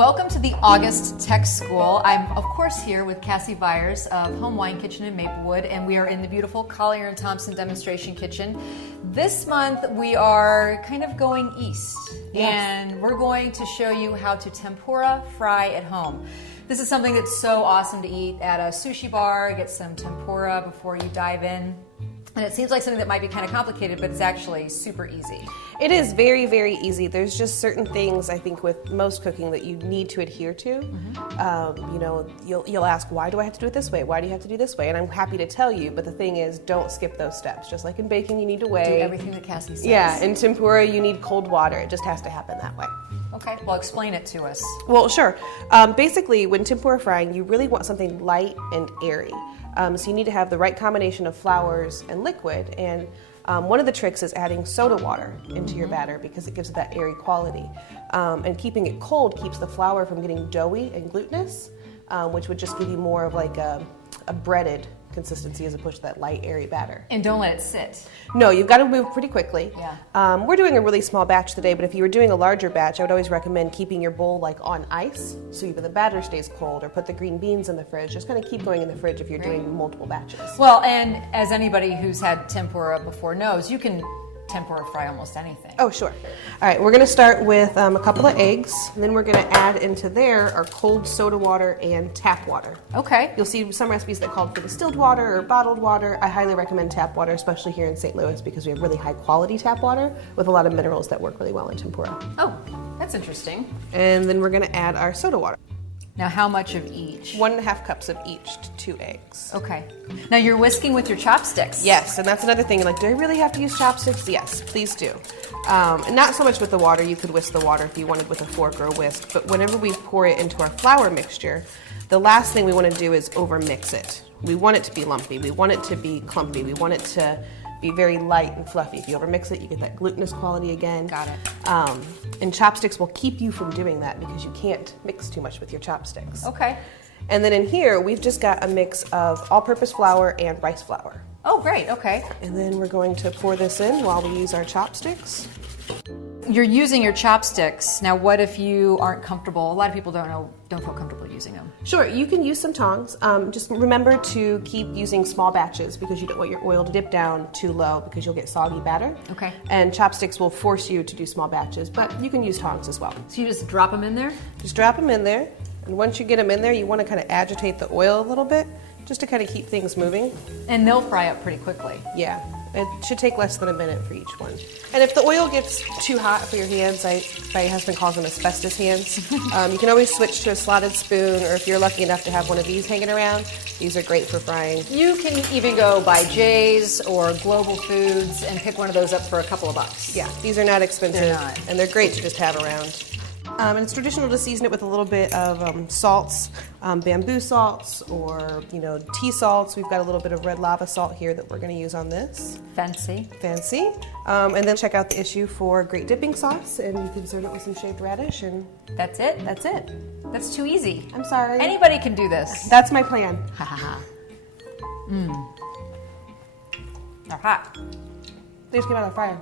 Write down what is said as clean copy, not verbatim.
Welcome to the August Tech School. I'm, of course, here with Cassie Byers of Home Wine Kitchen in Maplewood, and we are in the beautiful Collier & Thompson demonstration kitchen. This month, we are kind of going east, and we're going to show you how to tempura fry at home. This is something that's so awesome to eat at a sushi bar. Get some tempura before you dive in. And it seems like something that might be kind of complicated, but it's actually super easy. It is very, very easy. There's just certain things, I think, with most cooking that you need to adhere to. You know, you'll ask, why do I have to do it this way? Why do you have to do this way? And I'm happy to tell you, but the thing is, don't skip those steps. Just like in baking, you need to weigh. Do everything that Cassie says. Yeah, in tempura, you need cold water. It just has to happen that way. Okay, well, explain it to us. Well, sure. Basically, when tempura frying, you really want something light and airy. So you need to have the right combination of flours and liquid, and one of the tricks is adding soda water into your batter because it gives it that airy quality. And keeping it cold keeps the flour from getting doughy and glutinous, which would just give you more of like a breaded consistency as opposed to that light, airy batter. And don't let it sit. No, you've got to move pretty quickly. Yeah. We're doing a really small batch today, but if you were doing a larger batch, I would always recommend keeping your bowl like on ice, so even the batter stays cold, or put the green beans in the fridge. Just kind of keep going in the fridge if you're doing multiple batches. Well, and as anybody who's had tempura before knows, you can tempura fry almost anything. Oh, sure. All right, we're going to start with a couple of eggs, and then we're going to add into there our cold soda water and tap water. Okay. You'll see some recipes that call for distilled water or bottled water. I highly recommend tap water, especially here in St. Louis, because we have really high quality tap water with a lot of minerals that work really well in tempura. Oh, that's interesting. And then we're going to add our soda water. Now, how much of each? 1.5 cups of each to 2 eggs. Okay. Now, you're whisking with your chopsticks. Yes, and that's another thing. Like, do I really have to use chopsticks? Yes, please do. And not so much with the water. You could whisk the water if you wanted with a fork or a whisk. But whenever we pour it into our flour mixture, the last thing we want to do is overmix it. We want it to be lumpy. We want it to be clumpy. We want it to be very light and fluffy. If you overmix it, you get that glutinous quality again. Got it. And chopsticks will keep you from doing that because you can't mix too much with your chopsticks. Okay. And then in here, we've just got a mix of all-purpose flour and rice flour. Oh, great. Okay. And then we're going to pour this in while we use our chopsticks. You're using your chopsticks. Now, what if you aren't comfortable? A lot of people don't feel comfortable using them. Sure, you can use some tongs. Just remember to keep using small batches because you don't want your oil to dip down too low because you'll get soggy batter. Okay. And chopsticks will force you to do small batches, but you can use tongs as well. So you just drop them in there? Just drop them in there, and once you get them in there, you want to kind of agitate the oil a little bit just to kind of keep things moving. And they'll fry up pretty quickly. Yeah. It should take less than a minute for each one. And if the oil gets too hot for your hands, my husband calls them asbestos hands, you can always switch to a slotted spoon, or if you're lucky enough to have one of these hanging around, these are great for frying. You can even go by Jay's or Global Foods and pick one of those up for a couple of bucks. Yeah, these are not expensive, They're not. and they're great to just have around. And it's traditional to season it with a little bit of salts, bamboo salts, or tea salts. We've got a little bit of red lava salt here that we're going to use on this. Fancy. Fancy. And then check out the issue for great dipping sauce, and you can serve it with some shaved radish, and That's it? that's it. That's too easy. I'm sorry. Anybody can do this. That's my plan. Ha ha ha. They're hot. They just came out of the fryer.